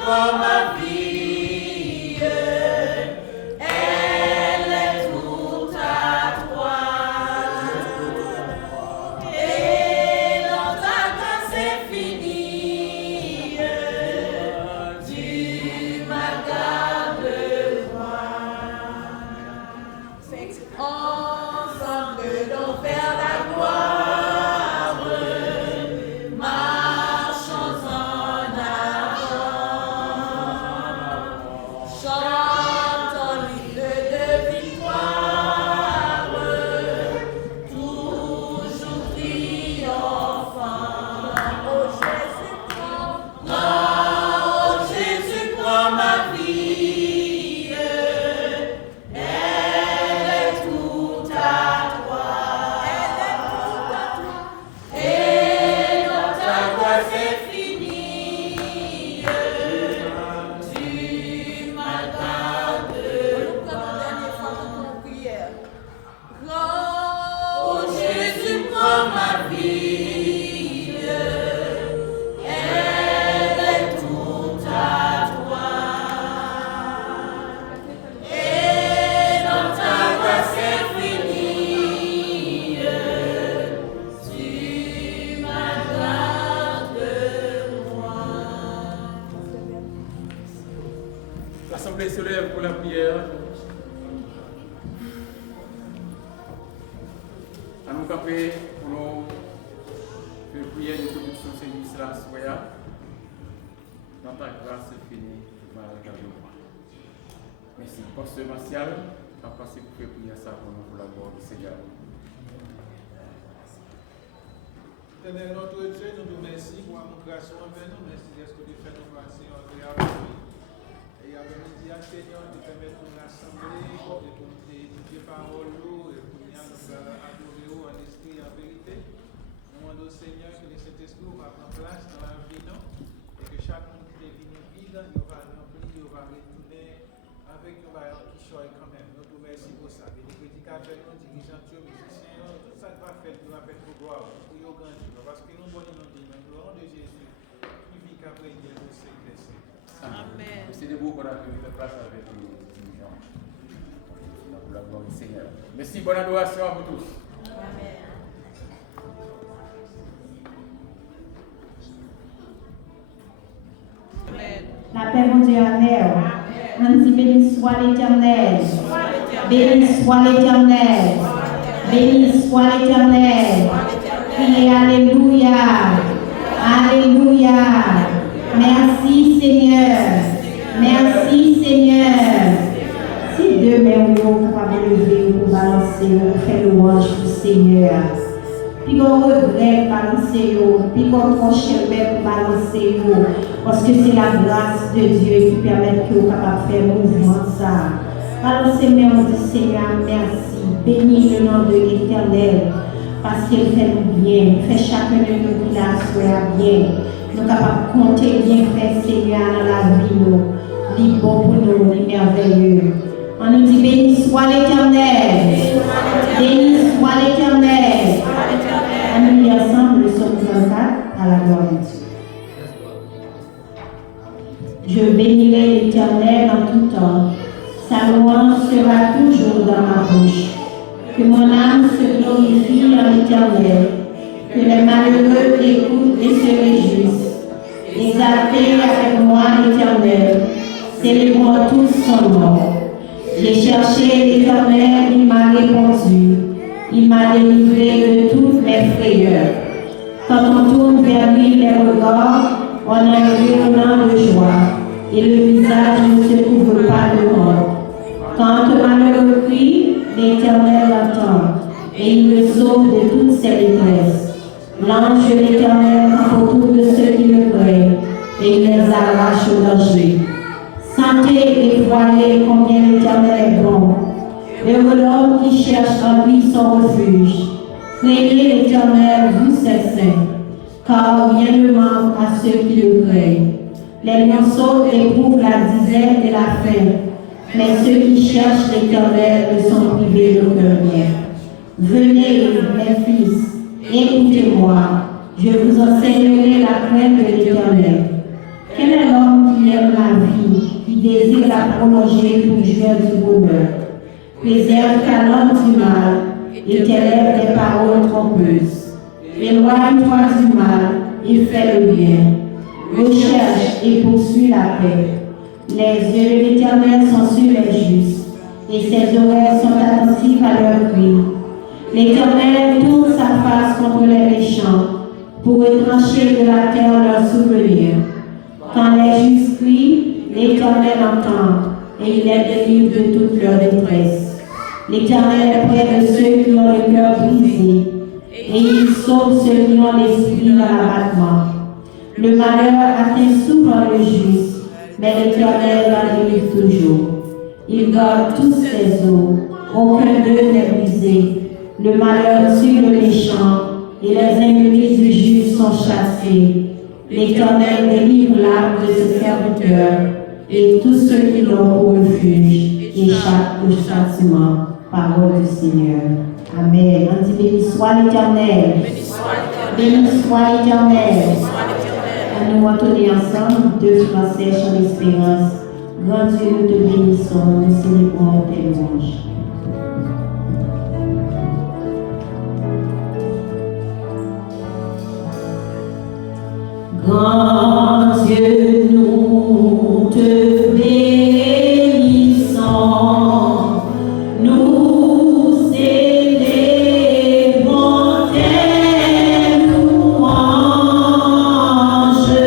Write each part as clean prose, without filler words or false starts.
crois ma vie, elle est toute à toi. Et dans ta grâce infinie, tu m'accordes moi. Ensemble d'en faire la gloire, marchons en avant, chantons l'hymne de victoire, toujours triomphant. Oh Jésus, prends ma vie, elle est toute à toi. Et dans ta grâce infinie, tu m'accordes moi. Oh Jésus, prends ma vie, elle est toute à toi. Et dans ta grâce infinie, tu m'accordes moi. L'Assemblée se lève pour la prière. À nous camper pour nous faire prier l'introduction de service là, soya. Dans ta grâce, c'est fini. Merci. Pasteur Martial, à passer pour faire prier ça pour nous pour la gloire du Seigneur. Éternel notre Dieu, nous te remercions pour la grâce envers nous. Merci de ce que tu fais nous passer en réalité. Et avec nous dire, Seigneur, de permettre nous rassembler, de étudier parole et pour nous adorer en esprit et en vérité. Nous demandons au Seigneur que le Saint-Esprit va prendre place dans la vie non? Et que chaque monde qui est venu vide, il va remplir, il va retourner avec nous qui choisit quand même. Nous te remercions pour ça. Et les prédicateurs, nous dirigeants, musiciens, tout ça va faire pour gloire, pour y grandir. Parce que nous voulons nous dire, le nom de Jésus, qui vit qu'après il y a le siècle. Amen. C'est des beaux qu'on a fait place avec les gens. Pour la gloire du Seigneur. Merci, bonne adoration à vous tous. Amen. La paix, mon Dieu, Amen. On dit béni soit l'Éternel. Béni soit l'Éternel. Béni soit l'Éternel. Criez Alléluia. Alléluia. Merci Seigneur. Merci Seigneur. Si demain nous sommes capables de lever pour balancer, on fait louange du Seigneur. Puis qu'on regrette balancer, puis qu'on prochain pour balancer, parce que c'est la grâce de Dieu qui permet que vous capable de faire mouvement ça. Balancez, merci du Seigneur, merci. Bénis le nom de l'Éternel, parce qu'il fait nous bien, il fait chacun de nous qui la soit bien. Nous sommes capables de compter bien fait Seigneur dans la vie, nous. Il bon pour nous, il merveilleux. On nous dit béni soit l'Éternel. Béni soit l'Éternel. On nous lit ensemble le psaume 34 à la gloire de Dieu. Je bénirai l'Éternel en tout temps. Sa louange sera toujours dans ma bouche. Que mon âme se glorifie en l'Éternel. Que les malheureux écoutent et se réjouissent. Exaltez avec moi l'Éternel. Célébrons tous son nom. J'ai cherché l'Éternel, il m'a répondu. Il m'a délivré de toutes mes frayeurs. Quand on tourne vers lui les regards, on a un rayonnement de joie, et le visage ne se couvre pas de honte. Quand le malheureux crie, l'Éternel l'entend, et il le sauve de toutes ses détresses. L'ange de l'Éternel campe autour de ceux qui le craignent, et il les arrache au danger. Sentez et voyez combien l'Éternel est bon. Heureux l'homme qui cherche en lui son refuge. Craignez l'Éternel, vous ses saints, car rien ne manque à ceux qui le craignent. Les lionceaux éprouvent la disette et la faim, mais ceux qui cherchent l'Éternel ne sont privés d'aucun bien. Venez, mes fils, écoutez-moi, je vous enseignerai la crainte de l'Éternel. Quel est l'homme qui aime à prolonger pour jouir du bonheur. Préserve ta langue du mal et tes lèvres des paroles trompeuses. Éloigne-toi du mal et fais le bien. Recherche et poursuis la paix. Les yeux de l'Éternel sont sur les justes et ses oreilles sont attentives à leurs cris. L'Éternel tourne sa face contre les méchants pour retrancher de la terre leurs souvenirs. Quand les justes crient, l'Éternel entend et il les délivre de toute leur détresse. L'Éternel est près de ceux qui ont le cœur brisé et il sauve ceux qui ont l'esprit dans l'abattement. Le malheur atteint souvent le juste, mais l'Éternel la délivre toujours. Il garde tous ses os, aucun d'eux n'est brisé. Le malheur tue le méchant et les ennemis du juste sont chassés. L'Éternel délivre l'âme de ses serviteurs et tous ceux qui l'ont pour refuge échappent au châtiment. Parole du Seigneur. Amen. On dit béni soit l'Éternel. Béni soit l'Éternel. À nous retourner ensemble, deux Français, chant d'espérance. Grand Dieu, nous te bénissons, nous célébrons tes louanges. Grand Dieu, nous te bénissons, nous célébrons tes louanges,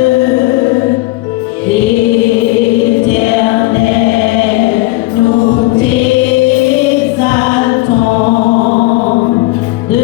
Éternel, nous t'exaltons de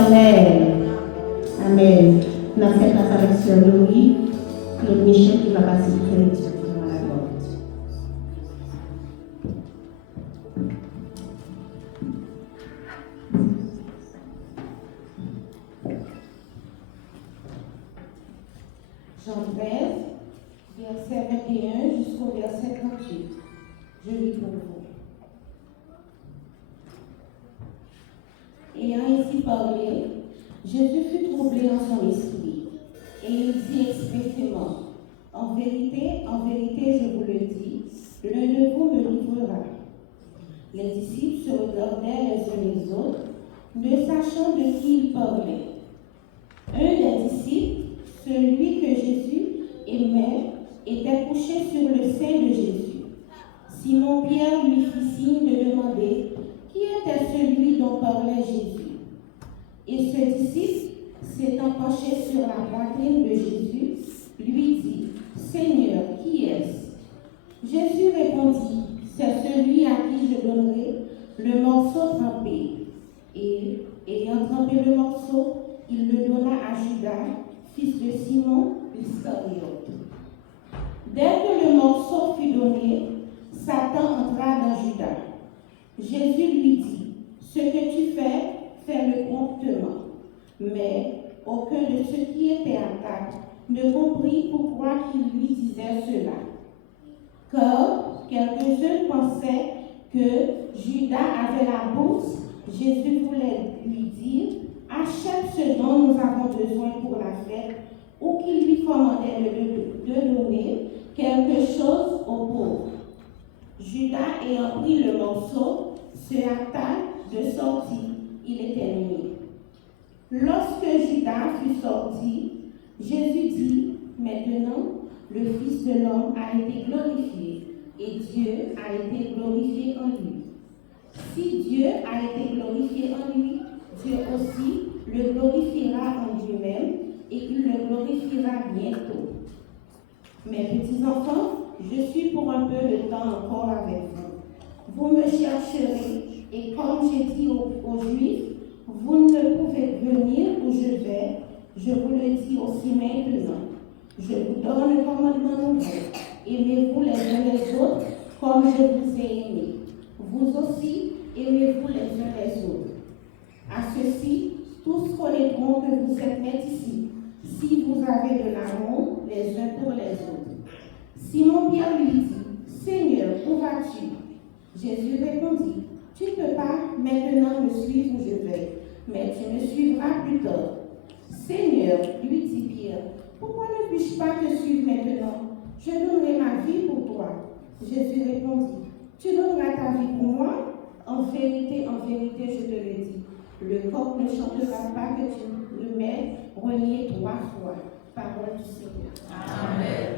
l'Éternel. Amen. Nous avons fait place avec Sœur Louis, Claude Michel qui va passer pour faire directement à la porte. Jean 13, verset 21 jusqu'au verset 38. Je lis pour vous. Ayant ainsi parlé, Jésus fut troublé en son esprit, et il dit expressément, en vérité, je vous le dis, l'un de vous me livrera. Les disciples se regardaient les uns les autres, ne sachant de qui il parlait. Un des disciples, celui que Jésus aimait, était couché sur le sein de Jésus. Simon-Pierre lui fit signe de demander qui était celui dont parlait Jésus. Et ce disciple, s'étant penché sur la poitrine de Jésus, lui dit, Seigneur, qui est-ce? Jésus répondit, c'est celui à qui je donnerai le morceau trempé. Et, ayant trempé le morceau, il le donna à Judas, fils de Simon Iscariote. Dès que le morceau fut donné, Satan entra dans Judas. Jésus lui dit, ce que tu fais, fais-le promptement. Mais aucun de ceux qui étaient à table ne comprit pourquoi il lui disait cela. Car quelques-uns pensaient que Judas avait la bourse. Jésus voulait lui dire, achète ce dont nous avons besoin pour la fête, ou qu'il lui commandait de donner quelque chose aux pauvres. Judas ayant pris le morceau, se hâta de sortir. Il était nuit. Lorsque Judas fut sorti, Jésus dit, maintenant, le Fils de l'homme a été glorifié, et Dieu a été glorifié en lui. Si Dieu a été glorifié en lui, Dieu aussi le glorifiera en lui-même, et il le glorifiera bientôt. Mes petits enfants, je suis pour un peu de temps encore avec vous. Vous me chercherez, et comme j'ai dit aux Juifs, vous ne pouvez venir où je vais, je vous le dis aussi maintenant. Je vous donne un commandement nouveau. Aimez-vous les uns les autres comme je vous ai aimés. Vous aussi, aimez-vous les uns les autres. À ceci, tous connaîtront que vous êtes mes disciples, si vous avez de l'amour les uns pour les autres. Simon-Pierre lui dit, Seigneur, où vas-tu? Jésus répondit, tu ne peux pas maintenant me suivre où je vais, mais tu me suivras plus tard. Seigneur, lui dit Pierre, pourquoi ne puis-je pas te suivre maintenant? Je donnerai ma vie pour toi. Jésus répondit, tu donneras ta vie pour moi? En vérité, je te le dis, le coq ne chantera pas que tu ne m'aies renié 3 fois. Parole du Seigneur. Amen.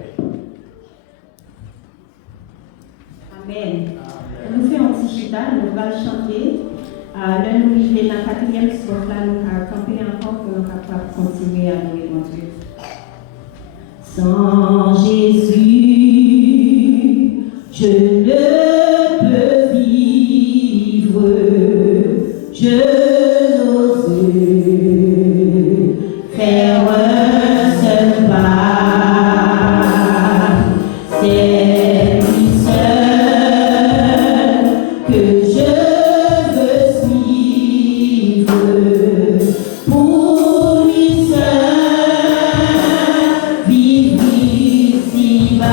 Amen. Nous faisons un petit chita, nous allons chanter. Là, nous vivons dans la 4e strophe, là, nous allons camper encore pour nous capables continuer à adorer mon Dieu. Sans Jésus, je ne peux vivre, je n'ose faire un seul pas. C'est lui seul que je veux suivre, pour lui seul vivre ici-bas.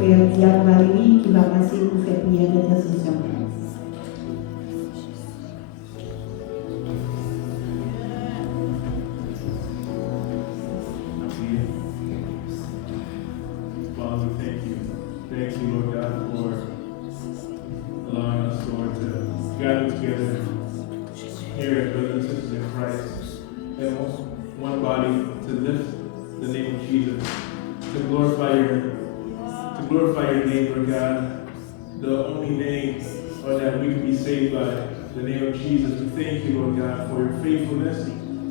frère Diane Valérie qui va passer pour faire prière d'intercession. Father, thank you. Thank you, Lord God, for allowing us, Lord, to gather together here as brothers and sisters in Christ, and one body to lift the name of Jesus, to glorify your name, Lord God, the only name, Lord, that we can be saved by, the name of Jesus. We thank you, Lord God, for your faithfulness.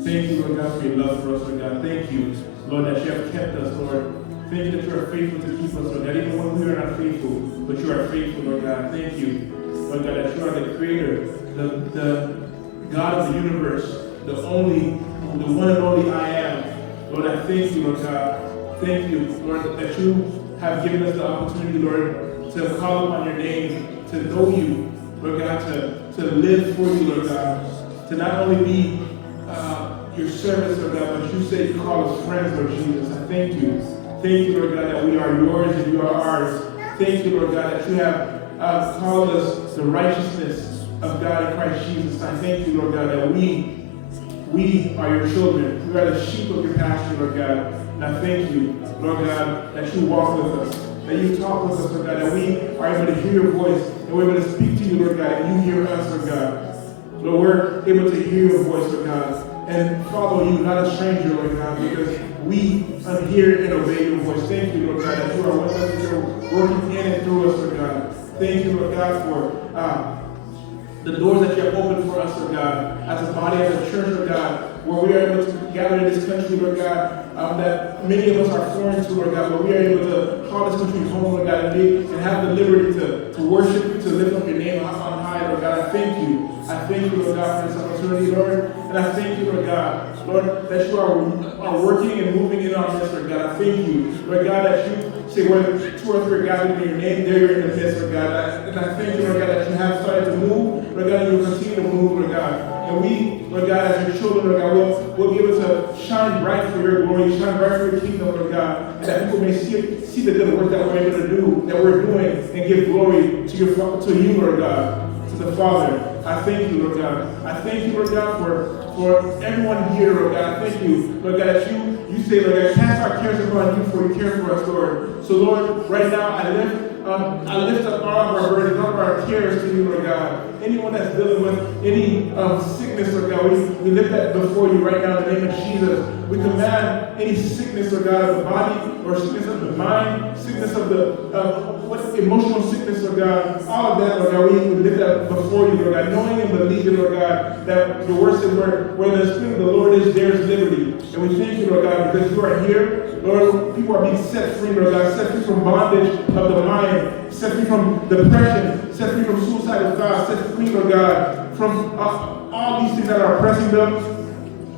Thank you, Lord God, for your love for us, Lord God. Thank you, Lord, that you have kept us, Lord. Thank you that you are faithful to keep us, Lord God, even when we are not faithful, but you are faithful, Lord God. Thank you, Lord God, that you are the creator, the God of the universe, the one and only I am. Lord, I thank you, Lord God. Thank you, Lord, that you have given us the opportunity, Lord, to call upon your name, to know you, Lord God, to live for you, Lord God, to not only be your servants, Lord God, but you say you call us friends, Lord Jesus. I thank you. Thank you, Lord God, that we are yours and you are ours. Thank you, Lord God, that you have called us the righteousness of God in Christ Jesus. I thank you, Lord God, that we are your children. We are the sheep of your pasture, Lord God. And I thank you, Lord God, that you walk with us, that you talk with us, Lord God, that we are able to hear your voice, and we're able to speak to you, Lord God, and you hear us, Lord God. Lord, we're able to hear your voice, Lord God, and follow you, not a stranger, Lord God, because we hear and obey your voice. Thank you, Lord God, that you are with us, that you're working in and through us, Lord God. Thank you, Lord God, for the doors that you have opened for us, Lord God, as a body, as a church, Lord God, where we are able to gather in this country, Lord God, that many of us are foreign to, Lord God, but we are able to call this country home, Lord God, and have the liberty to worship you, to lift up your name on high, Lord God. I thank you. I thank you, Lord God, for this opportunity, Lord. And I thank you, Lord God, Lord, that you are working and moving in our midst, Lord God. I thank you, Lord God, that you say where 2 or 3 are gathered in your name, there you're in the midst, Lord God. And I thank you, Lord God, that you have started to move, Lord God, and you will continue to move, Lord God. And we, Lord God, as your children, Lord God, will be able to shine bright for your glory, shine bright for your kingdom, Lord God, and that people may see the good work that we're able to do, that we're doing, and give glory to you, Lord God, to the Father. I thank you, Lord God. I thank you, Lord God, for everyone here, Lord God. I thank you, Lord God, that you say, Lord God, cast our cares upon you, for you care for us, Lord. So, Lord, right now, I lift up all of our burdens, all of our cares to you, Lord God. Anyone that's dealing with any sickness, Lord God, we lift that before you right now in the name of Jesus. We command any sickness, Lord God, of the body, or sickness of the mind, sickness of the emotional sickness, Lord God, all of that, Lord God, we lift that before you, Lord God, knowing and believing, Lord God, that your word says where the Spirit of the Lord is, there is liberty. And we thank you, Lord God, because you are here. Lord, people are being set free, Lord God, set free from bondage of the mind, set free from depression, set free from suicidal thoughts, set free, Lord God, from all these things that are oppressing them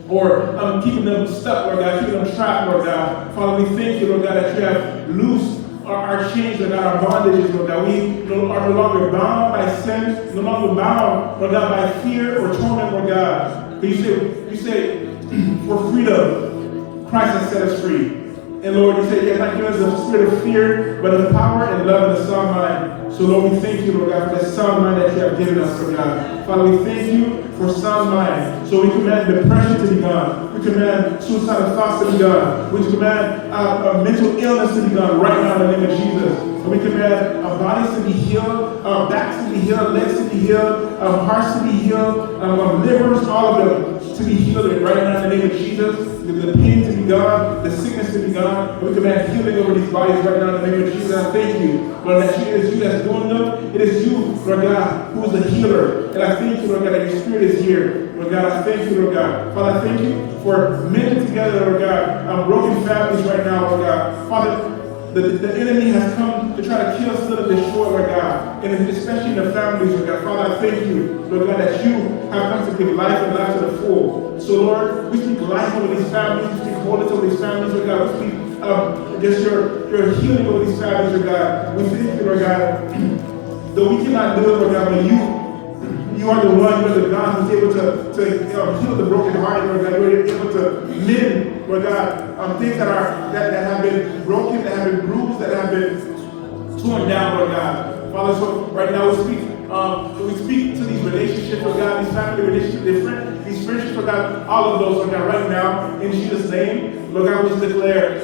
or keeping them stuck, Lord God, keeping them trapped, Lord God. Father, we thank you, Lord God, that you have loosed our chains, Lord God, our bondages, Lord God. We are no longer bound by sin, no longer bound, Lord God, by fear or torment, Lord God. But you say, for freedom, Christ has set us free. And Lord, you say you have not given us a spirit of fear, but of power and love and a sound mind. So Lord, we thank you, Lord God, for that sound mind that you have given us, Lord God. Father, we thank you for sound mind. So we command depression to be gone. We command suicidal thoughts to be gone. We command mental illness to be gone right now in the name of Jesus. And we command our bodies to be healed, our backs to be healed, legs to be healed, our hearts to be healed, our livers, all of them to be healed right now in the name of Jesus. The pain to be gone, the sickness to be gone. And we command healing over these bodies right now in the name of Jesus. I thank you, Lord, that it is you that's doing them. It is you, Lord God, who is the healer. And I thank you, Lord God, that your spirit is here. Lord God, I thank you, Lord God. Father, I thank you for mending together, Lord God, broken families right now, Lord God. Father, the enemy has come to try to kill, steal, and destroy, Lord God, and especially in the families, Lord God. Father, I thank you, Lord God, that you have come to give life and life to the full. So, Lord, we speak life over these families, we speak wholeness over these families, Lord God. We speak just your healing over these families, Lord God. We thank you, Lord God, though we cannot do it, Lord God, but you are the one, you are the God who's able to heal the broken hearted, Lord God. You are able to mend, Lord God, things that have been broken, that have been bruised, that have been torn down, Lord God. Father, so right now we speak to these relationships, Lord God, these family relationships, these friendships, Lord God, all of those, Lord God, right now, in Jesus' name. Lord God, we just declare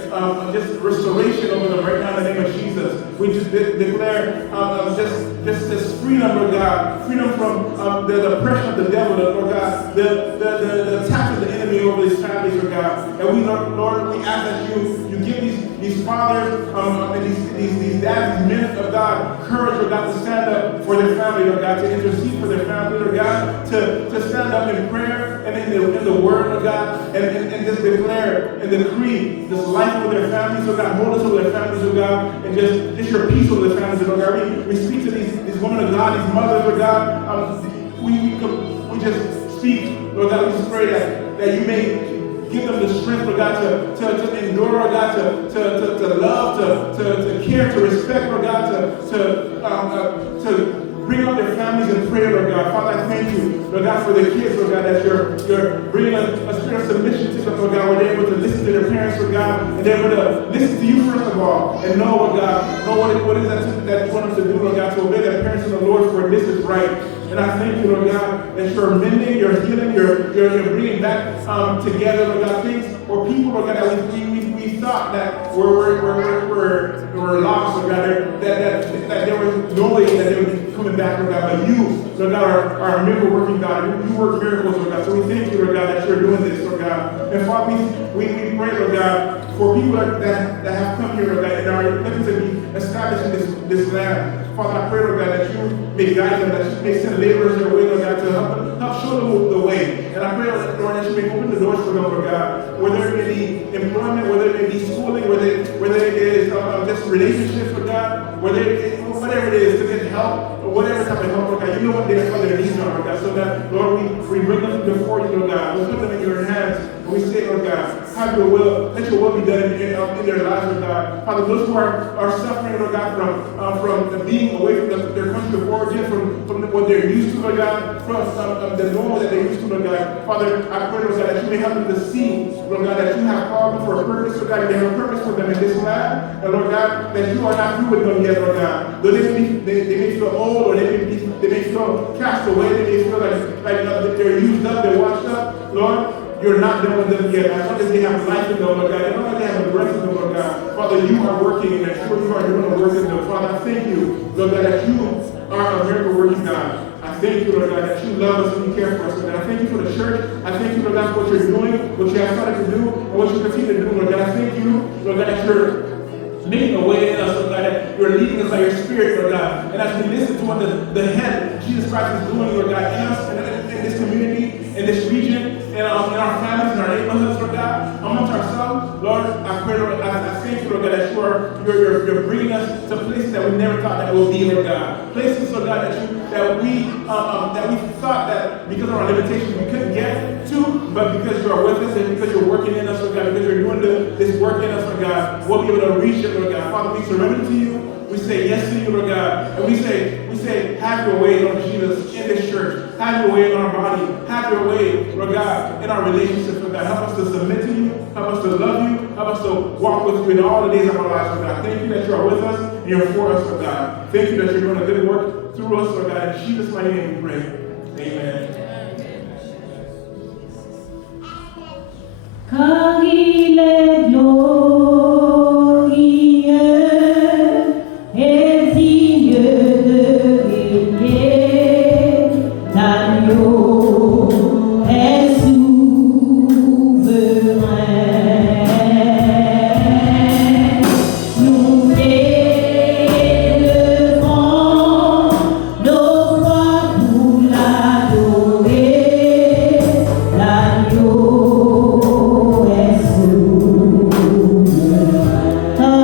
just restoration over them right now in the name of Jesus. We just declare just this freedom, Lord God, freedom from the oppression of the devil, Lord God, the attack of the enemy over these families, Lord God. And we, Lord, we ask that you give these fathers and these dads, these men of God, courage, Lord God, to stand up for their family, Lord God, to intercede for their family, Lord God, to stand up in prayer and in the word, Lord God, and just declare and decree this life over their families, Lord God, hold us over their families, Lord God, and just your peace over their families, Lord God. We speak to these women of God, these mothers, Lord God. We just speak, Lord God, we just pray that you may give them the strength, Lord God, to endure, Lord God, to love, to care, to respect, Lord God, to bring up their families in prayer, Lord God. Father, I thank you, Lord God, for the kids, Lord God, that you're bringing a spirit of submission to them, Lord God, where they're able to listen to their parents, Lord God, and they're able to listen to you first of all, and know, Lord God, know what is that you want them to do, Lord God, to obey their parents and the Lord, for this is right. And I thank you, Lord God, that you're mending, you're healing, you're bringing back together, Lord God, things or people, Lord God, that we thought that were lost, Lord God, that there was no way that they would be coming back, Lord God, but you, Lord God, are a miracle working God. You work miracles, Lord God. So we thank you, Lord God, that you're doing this, Lord God. And Father, we pray, Lord God, for people that have come here, Lord God, and are looking to be established in this land. Father, I pray, Lord God, that you may guide them, that you may send laborers their way, Lord God, to help show them the way. And I pray, Lord, that you may open the doors for them, Lord God, whether it may be employment, whether it may be schooling, whether it is just relationships, Lord God, whatever it is, to get help, or whatever type of help, Lord God. You know what their needs are, Lord God. So that, Lord, we bring them before you, Lord God. We put them in your hands, and we say, Lord God, have your will, let your will be done in their lives, Lord God. Father, those who are suffering, Lord God, from being away from their country of origin, from what they're used to, Lord God, from the normal that they're used to, Lord God. Father, I pray, Lord God, that you may help them to see, Lord God, that you have called them for a purpose, Lord God, and they have a purpose for them in this land, and Lord God, that you are not through with them yet, Lord God. Though they may feel old, or they may feel cast away, they may feel like they're used up, they're washed up, Lord. You're not done with them yet. As long as they have life in them, Lord God, as long as they have a breath in them, Lord God, Father, you are working, and I'm sure you are doing the work in them. Father, I thank you, Lord God, that you are a miracle working God. I thank you, Lord God, that you love us and you care for us, Lord God. I thank you for the church. I thank you, Lord God, for what you're doing, what you have started to do, and what you continue to do, Lord God. I thank you, Lord God, that you're making a way in us, Lord God, that you're leading us by your Spirit, Lord God. And as we listen to what the head, Jesus Christ, is doing, Lord God, in us, and in this community, in this region, in our families, in our neighborhoods, Lord God, amongst ourselves, Lord, I pray, Lord, I thank you, Lord God, that you're bringing us to places that we never thought that we'll be, Lord God. Places, Lord God, that we thought that because of our limitations we couldn't get to, but because you are with us and because you're working in us, Lord God, because you're doing this work in us, Lord God, we'll be able to reach it, Lord God. Father, we surrender to you. We say yes to you, Lord God. And we say, have your way, Lord Jesus, in this church. Have your way in our body. Have your way, Lord God, in our relationships, Lord God. Help us to submit to you. Help us to love you. Help us to walk with you in all the days of our lives, Lord God. Thank you that you are with us and you're for us, Lord God. Thank you that you're doing a good work through us, Lord God. In Jesus' mighty name we pray. Amen. Car il est glorieux.